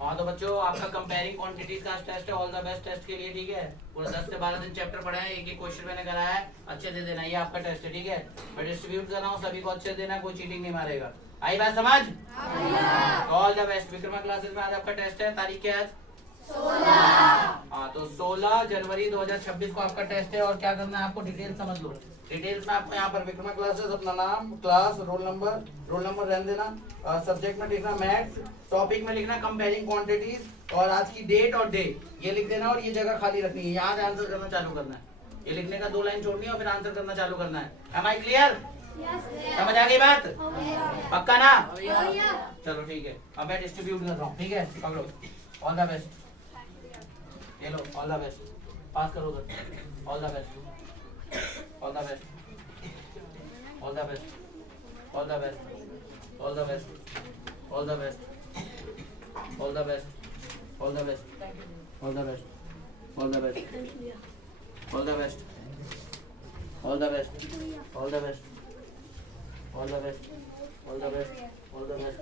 हाँ तो बच्चों आपका कंपेयरिंग क्वांटिटीज का टेस्ट है, ऑल द बेस्ट टेस्ट के लिए, ठीक है। पूरा 10 से 12 दिन चैप्टर पढ़े हैं, एक एक क्वेश्चन मैंने कराया है, अच्छे से देना, ये आपका टेस्ट है, ठीक है। मैं डिस्ट्रीब्यूट कर रहा हूँ, सभी को अच्छे से देना, कोई चीटिंग नहीं मारेगा। आई बात समझ? All the best. Vikrama classes में आज आपका टेस्ट है, तारीख क्या है आज? 16। हाँ तो 16 जनवरी 2026 को आपका टेस्ट है। और क्या करना है आपको, डिटेल समझ लो। डिटेल्स में आपको यहाँ पर विक्रमा क्लासेस, अपना नाम, क्लास, रोल नंबर रहने देना, सब्जेक्ट में लिखना मैथ्स, टॉपिक में लिखना कंपेयरिंग क्वांटिटीज, और आज की डेट और डे ये लिख देना, और ये जगह खाली रखनी है, यहाँ से आंसर करना चालू करना है। ये लिखने का 2 लाइन छोड़नी है और फिर आंसर करना चालू करना है। Am I clear? समझ आ गई बात? पक्का ना? चलो ठीक है, अब मैं डिस्ट्रीब्यूट कर रहा हूँ, ठीक है। पकड़ो, ऑल द बेस्ट, ये लो, ऑल द बेस्ट, पास करो उधर, all the best, all the best, all the best, all the best, all the best, all the best, all the best, all the best, all the best, all the best, all the best, all the best, all the best, all the best, all the best, all the best,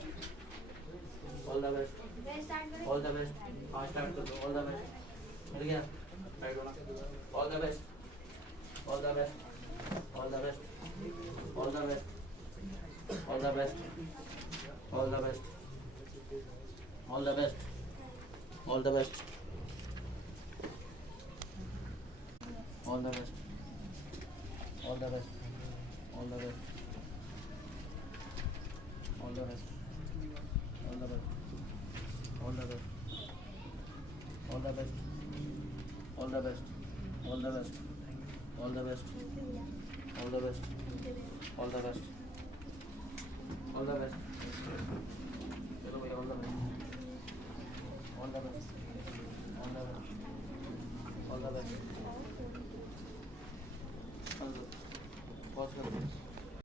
all the best, all the best, हाँ start कर दो, all the best, मिल गया, right होना, all the best, all the best, all the best, all the best, all the best, all the best, all the best, all the best, all the best, all the best, all the best. All the best. All the best. All the best. All the best. All the best. All the best. All the best. All the best. All the best. All the best. चलो भैया, all the best. All the best. All the best. All the best. Pause करो.